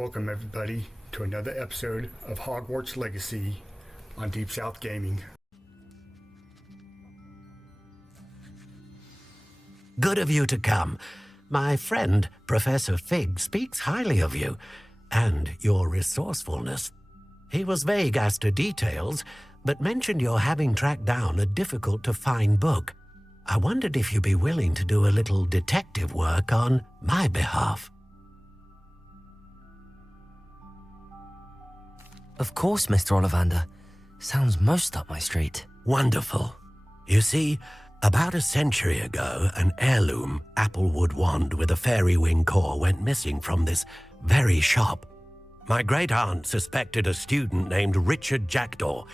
Welcome everybody to another episode of Hogwarts Legacy on Deep South Gaming. Good of you to come. My friend, Professor Fig, speaks highly of you and your resourcefulness. He was vague as to details, but mentioned your having tracked down a difficult-to-find book. I wondered if you'd be willing to do a little detective work on my behalf. Of course, Mr. Ollivander. Sounds most up my street. Wonderful. You see, about a century ago, an heirloom applewood wand with a fairy wing core went missing from this very shop. My great-aunt suspected a student named Richard Jackdaw.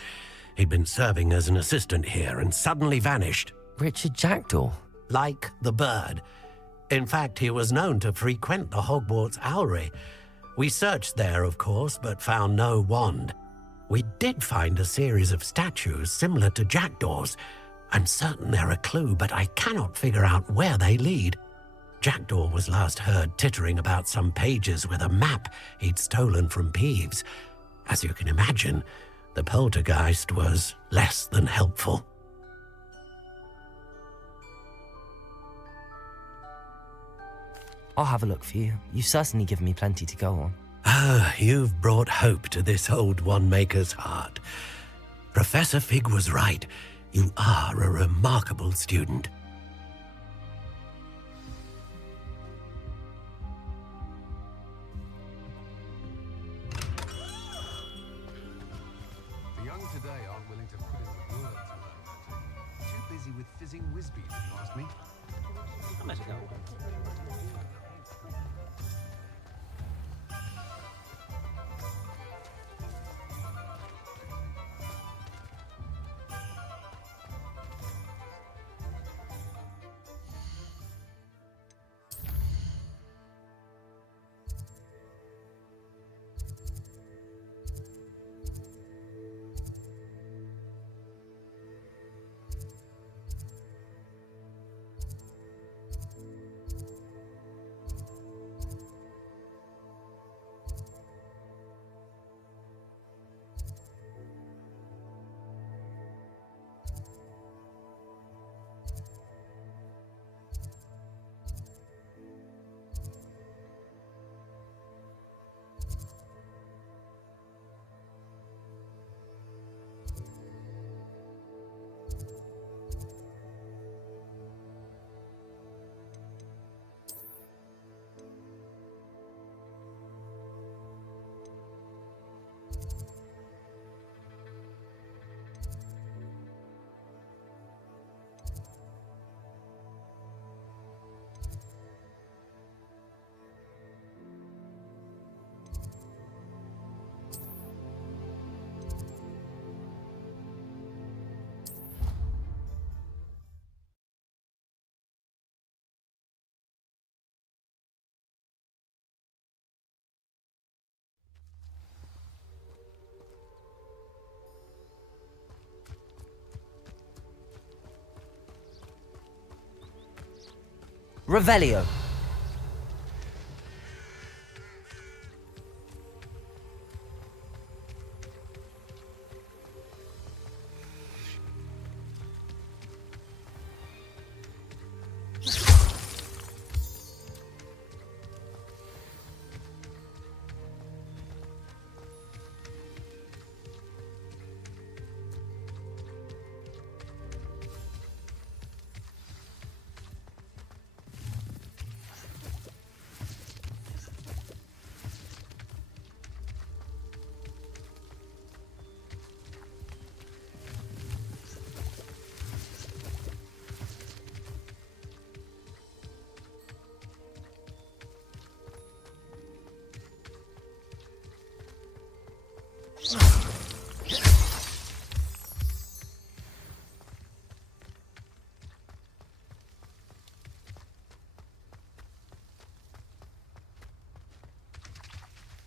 He'd been serving as an assistant here and suddenly vanished. Richard Jackdaw? Like the bird. In fact, he was known to frequent the Hogwarts Owlery. We searched there, of course, but found no wand. We did find a series of statues similar to Jackdaw's. I'm certain they're a clue, but I cannot figure out where they lead. Jackdaw was last heard tittering about some pages with a map he'd stolen from Peeves. As you can imagine, the poltergeist was less than helpful. I'll have a look for you. You've certainly given me plenty to go on. Ah, you've brought hope to this old one-maker's heart. Professor Fig was right. You are a remarkable student. The young today aren't willing to put in the work to learn magic. Too busy with fizzing whiz-bees, if you ask me. Revelio.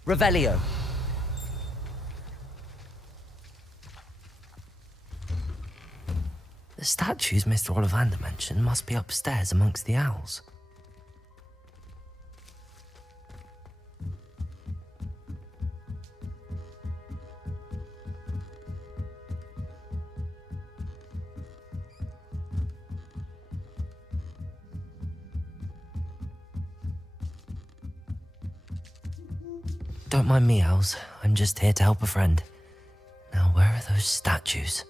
Revelio. The statues Mr. Ollivander mentioned must be upstairs amongst the owls. Don't mind me, Owls. I'm just here to help a friend. Now, where are those statues?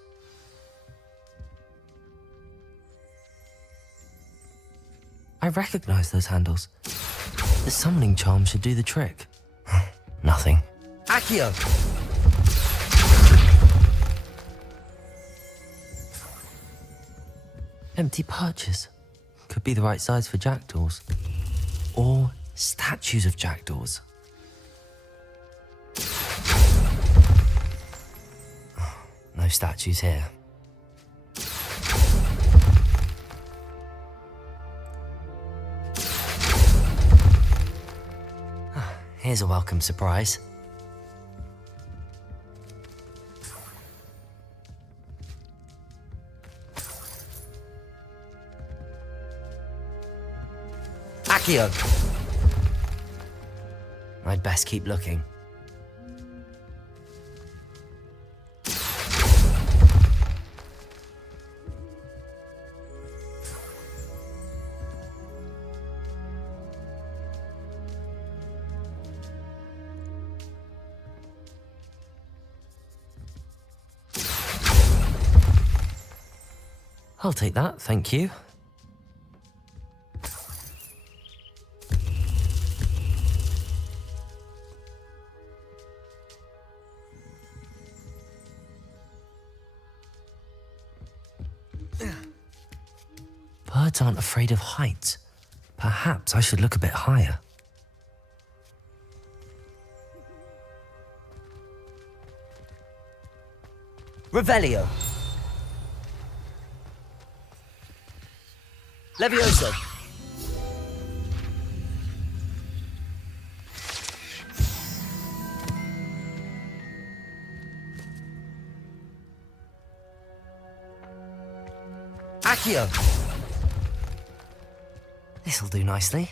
I recognize those handles. The summoning charm should do the trick. Nothing. Accio! Empty perches. Could be the right size for jackdaws. Or statues of jackdaws. No statues here. Here's a welcome surprise. Accio! I'd best keep looking. I'll take that, thank you. Birds aren't afraid of heights. Perhaps I should look a bit higher. Revelio. Levioso. Accio. This'll do nicely.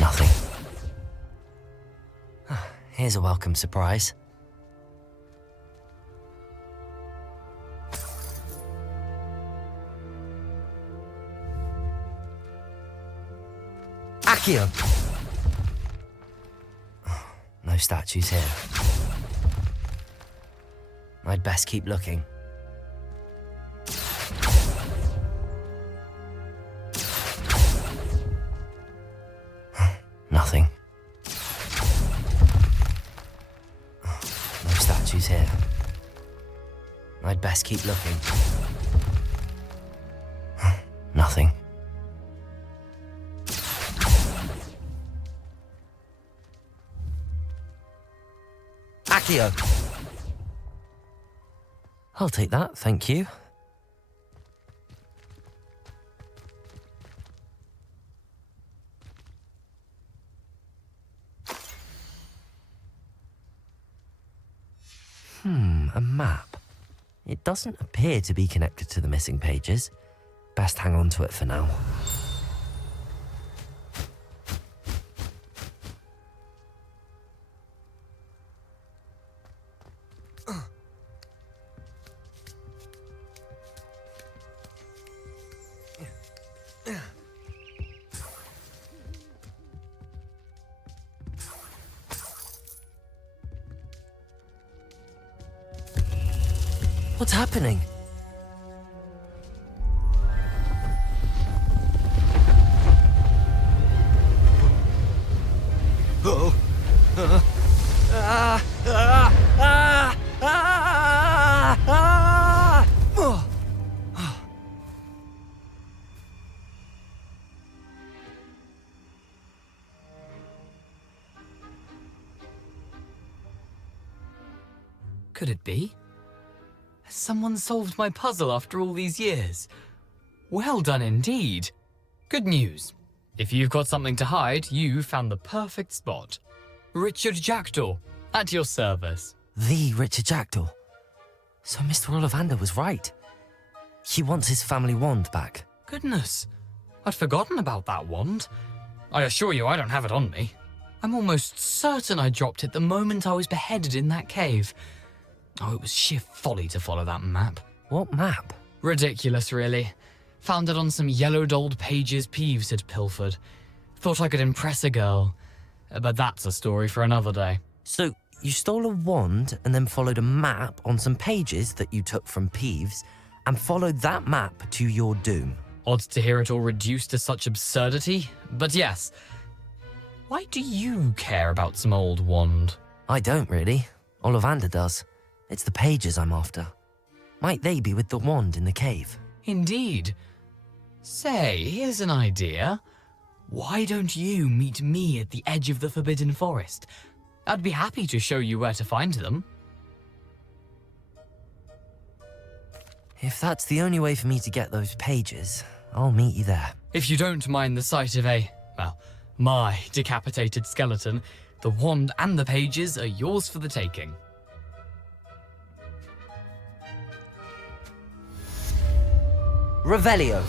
Nothing. Here's a welcome surprise. Accio! No statues here. I'd best keep looking. Nothing. No statues here. I'd best keep looking. Nothing. Accio! I'll take that, thank you. A map. It doesn't appear to be connected to the missing pages. Best hang on to it for now. What's happening? Could it be? Has someone solved my puzzle after all these years? Well done indeed. Good news. If you've got something to hide, you found the perfect spot. Richard Jackdaw, at your service. The Richard Jackdaw. So Mr. Ollivander was right. He wants his family wand back. Goodness, I'd forgotten about that wand. I assure you I don't have it on me. I'm almost certain I dropped it the moment I was beheaded in that cave. Oh, it was sheer folly to follow that map. What map? Ridiculous, really. Found it on some yellowed old pages Peeves had pilfered. Thought I could impress a girl. But that's a story for another day. So, you stole a wand and then followed a map on some pages that you took from Peeves and followed that map to your doom. Odd to hear it all reduced to such absurdity, but yes. Why do you care about some old wand? I don't really. Ollivander does. It's the pages I'm after. Might they be with the wand in the cave? Indeed. Say, here's an idea. Why don't you meet me at the edge of the Forbidden Forest? I'd be happy to show you where to find them. If that's the only way for me to get those pages, I'll meet you there. If you don't mind the sight of my decapitated skeleton, the wand and the pages are yours for the taking. Revelio.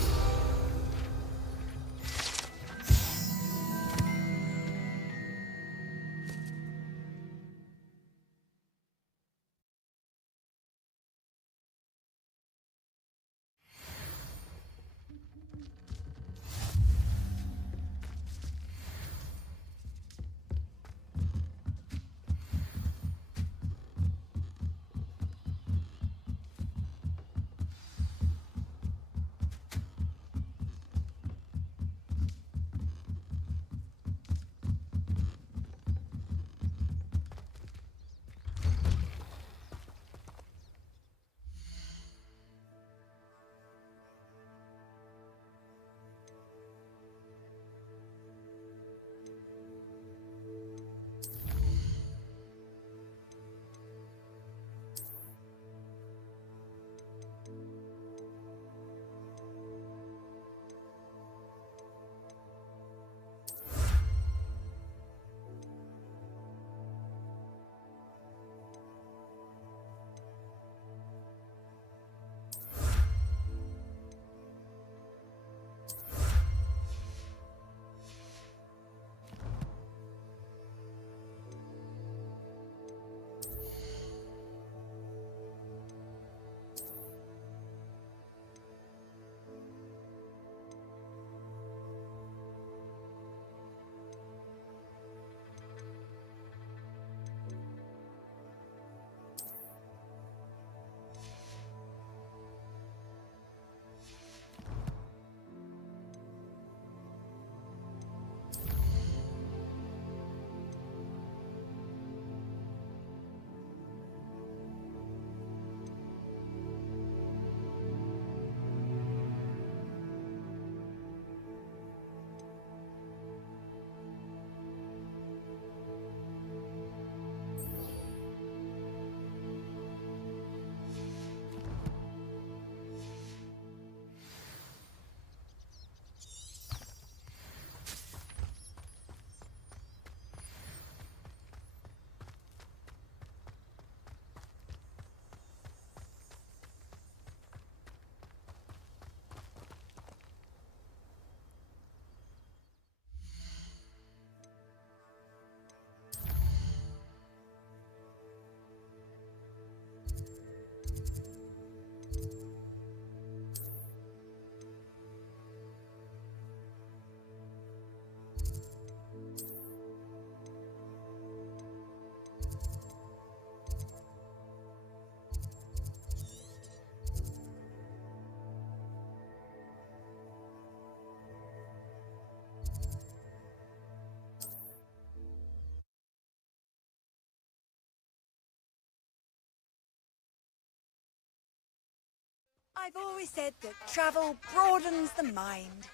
I've always said that travel broadens the mind.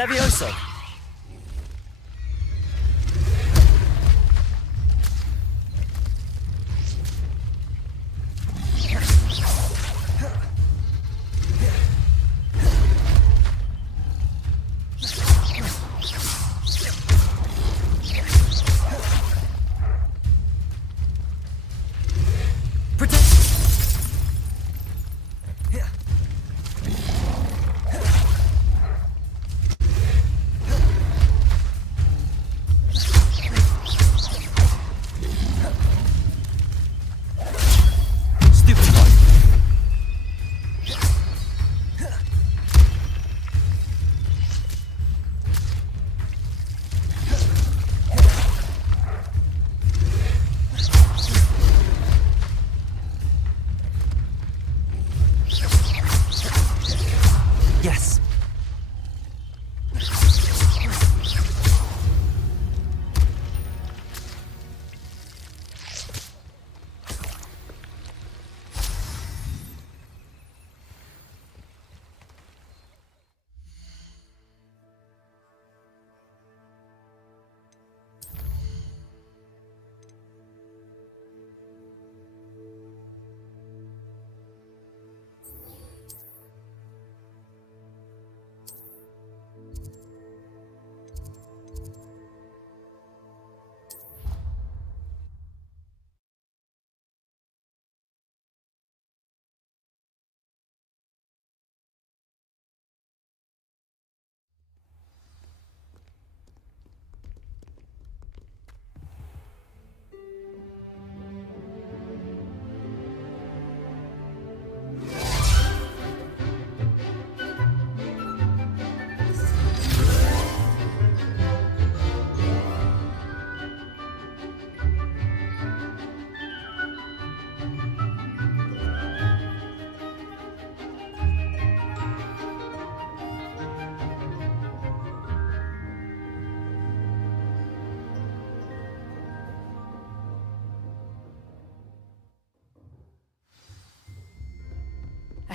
Levioso!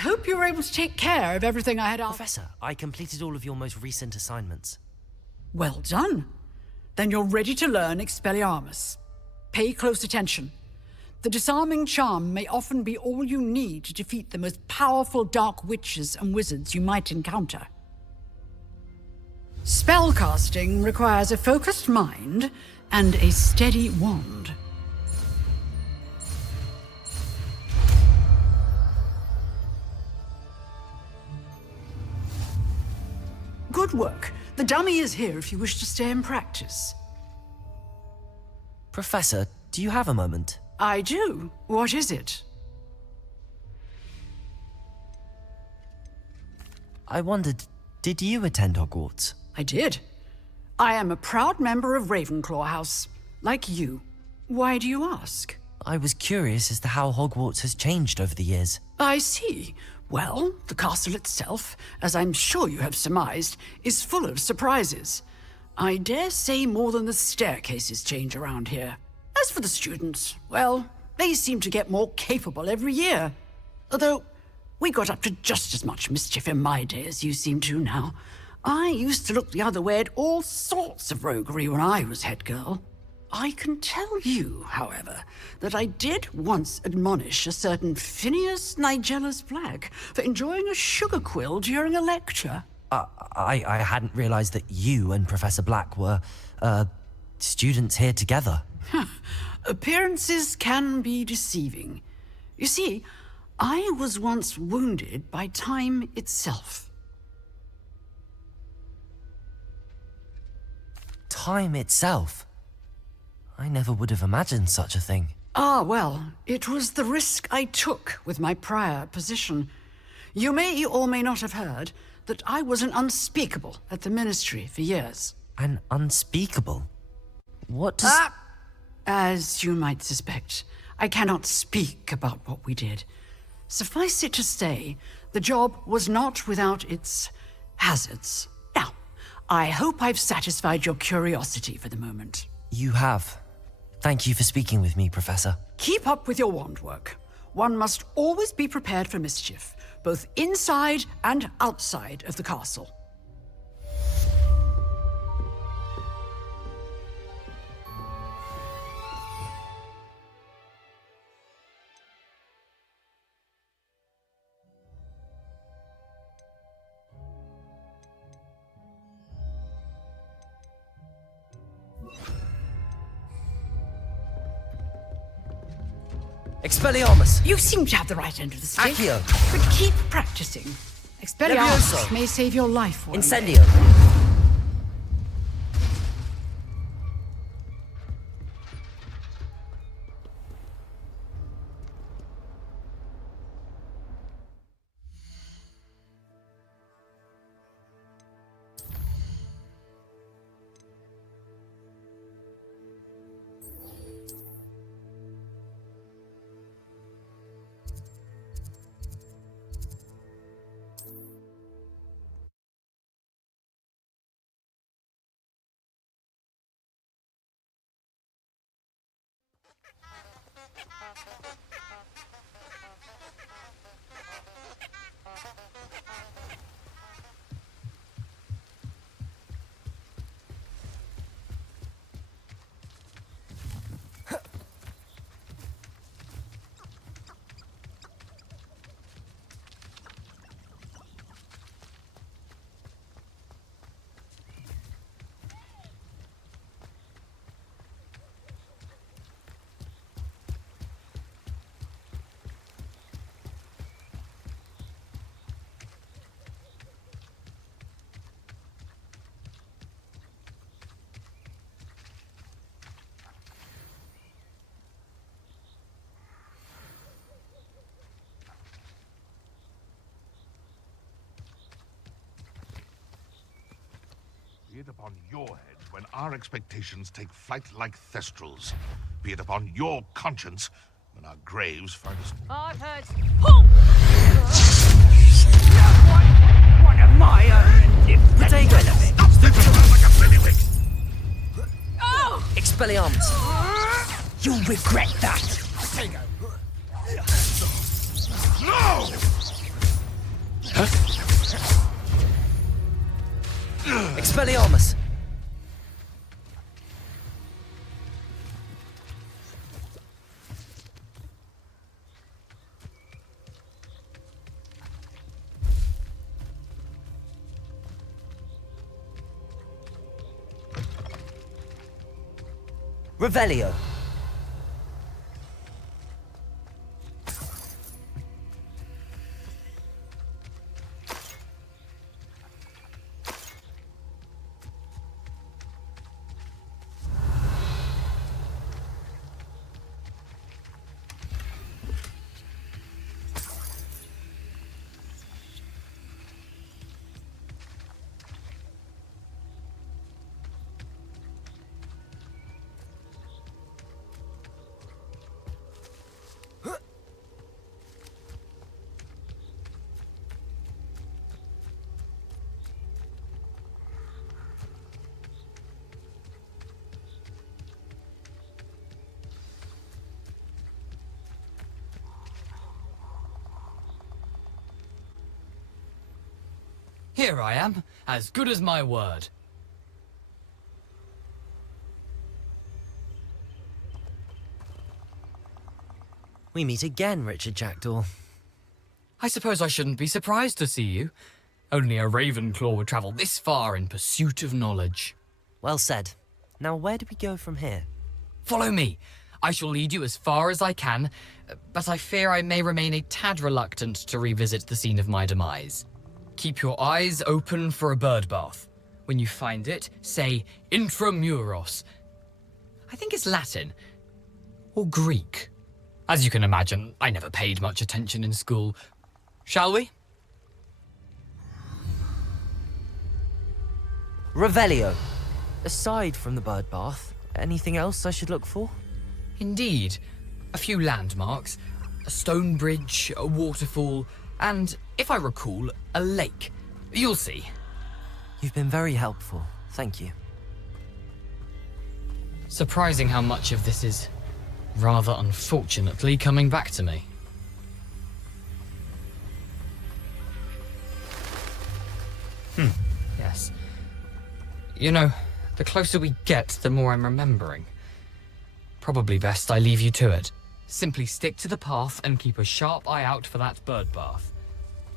hope you were able to take care of everything I had asked. Professor, I completed all of your most recent assignments. Well done. Then you're ready to learn Expelliarmus. Pay close attention. The disarming charm may often be all you need to defeat the most powerful dark witches and wizards you might encounter. Spellcasting requires a focused mind and a steady wand. Good work. The dummy is here if you wish to stay and practice. Professor, do you have a moment? I do. What is it? I wondered, did you attend Hogwarts? I did. I am a proud member of Ravenclaw House, like you. Why do you ask? I was curious as to how Hogwarts has changed over the years. I see. Well, the castle itself, as I'm sure you have surmised, is full of surprises. I dare say more than the staircases change around here. As for the students, well, they seem to get more capable every year. Although, we got up to just as much mischief in my day as you seem to now. I used to look the other way at all sorts of roguery when I was head girl. I can tell you, however, that I did once admonish a certain Phineas Nigellus Black for enjoying a sugar quill during a lecture. I hadn't realized that you and Professor Black were, students here together. Appearances can be deceiving. You see, I was once wounded by time itself. Time itself? I never would have imagined such a thing. Ah, well, it was the risk I took with my prior position. You may or may not have heard that I was an unspeakable at the Ministry for years. An unspeakable? What does... As you might suspect, I cannot speak about what we did. Suffice it to say, the job was not without its hazards. Now, I hope I've satisfied your curiosity for the moment. You have. Thank you for speaking with me, Professor. Keep up with your wand work. One must always be prepared for mischief, both inside and outside of the castle. Expelliarmus! You seem to have the right end of the stick. Accio! But keep practicing. Expelliarmus Levioso! may save your life one day. Incendio! Be it upon your head when our expectations take flight like thestrals. Be it upon your conscience when our graves find us... I've heard. Pull! One of my own. Protego! Oh! Expelliarmus! You'll regret that. No! Expelliarmus! Revelio. Here I am, as good as my word. We meet again, Richard Jackdaw. I suppose I shouldn't be surprised to see you. Only a Ravenclaw would travel this far in pursuit of knowledge. Well said. Now where do we go from here? Follow me. I shall lead you as far as I can, but I fear I may remain a tad reluctant to revisit the scene of my demise. Keep your eyes open for a bird bath. When you find it, say intramuros. I think it's Latin. Or Greek. As you can imagine, I never paid much attention in school. Shall we? Revelio. Aside from the bird bath, anything else I should look for? Indeed. A few landmarks. A stone bridge, a waterfall, and, if I recall, a lake. You'll see. You've been very helpful. Thank you. Surprising how much of this is, rather unfortunately, coming back to me. Yes. You know, the closer we get, the more I'm remembering. Probably best I leave you to it. Simply stick to the path and keep a sharp eye out for that bird bath.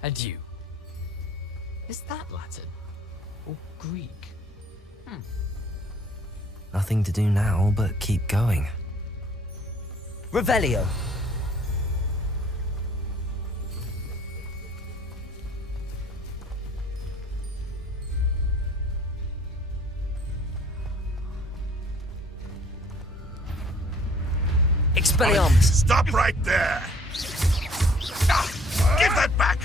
Adieu. Is that Latin? Or Greek? Nothing to do now but keep going. Revelio. Expelliarmus. Stop right there! Give that back!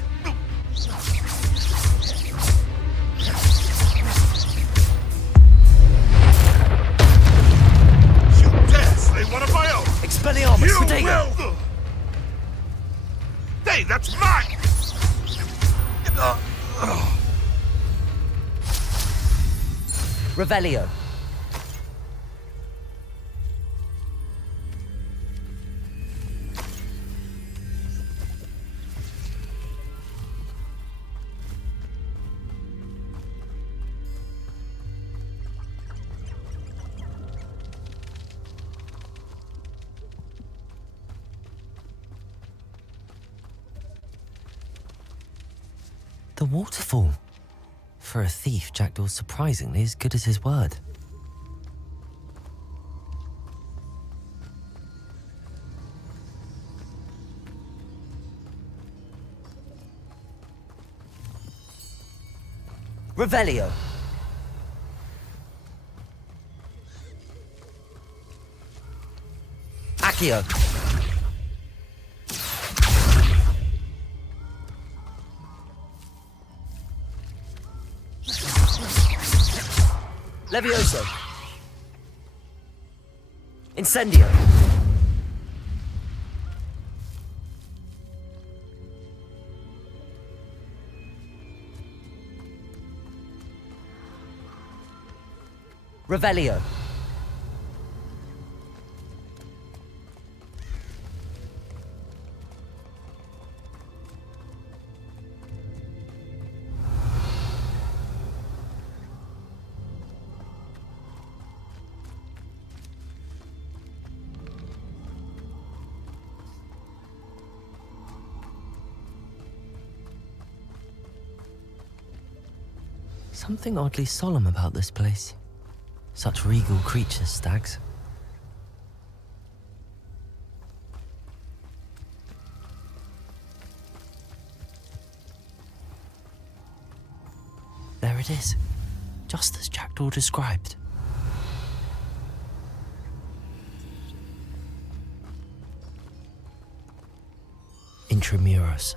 You dare slay one of my own! Expelliarmus. You Protego. will! Hey, that's mine! Revelio. The waterfall. For a thief, Jackdaw's surprisingly as good as his word. Revelio. Accio. Levioso. Incendio. Revelio. Something oddly solemn about this place. Such regal creatures, stags. There it is, just as Jackdaw described. Intramuros.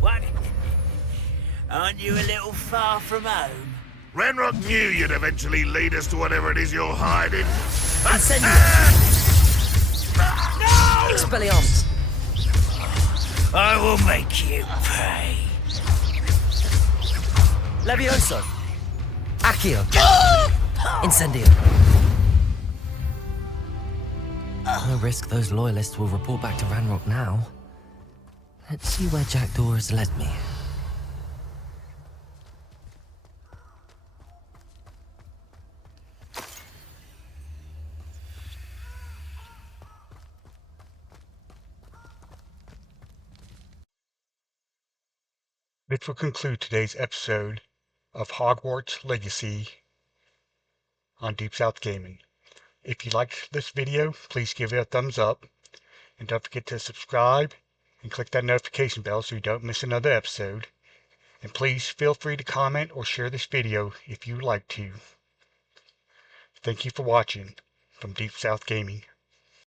What? Aren't you a little far from home? Ranrock knew you'd eventually lead us to whatever it is you're hiding. Expelliarmus! I will make you pay. Levioso! Accio! Incendio! No risk those loyalists will report back to Ranrock now. Let's see where Jackdaw has led me. This will conclude today's episode of Hogwarts Legacy on Deep South Gaming. If you liked this video, please give it a thumbs up. And don't forget to subscribe and click that notification bell so you don't miss another episode. And please feel free to comment or share this video if you like to. Thank you for watching from Deep South Gaming.